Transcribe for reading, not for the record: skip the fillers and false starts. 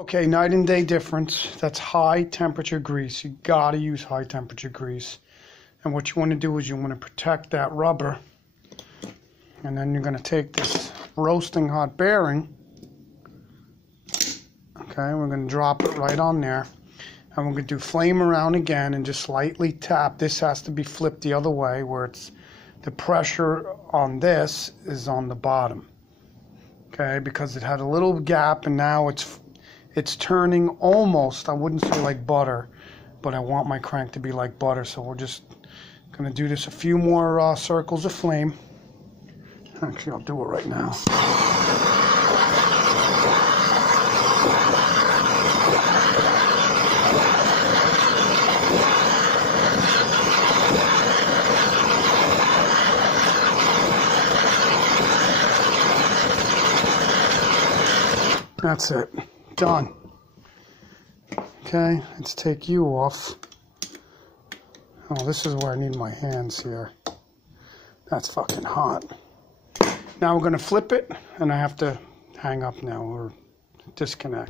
Okay, night and day difference. That's high temperature grease. You gotta use high temperature grease. And what you want to do is you want to protect that rubber. And then you're going to take this roasting hot bearing. Okay, we're going to drop it right on there. And we're going to do flame around again and just slightly tap. This has to be flipped the other way where it's the pressure on this is on the bottom. Okay, because it had a little gap and now it's turning almost, I wouldn't say like butter, but I want my crank to be like butter, so we're just going to do this a few more circles of flame. Actually, I'll do it right now. That's it. Done. Okay, let's take you off. Oh, this is where I need my hands here. That's fucking hot. Now we're going to flip it, and I have to hang up now or disconnect.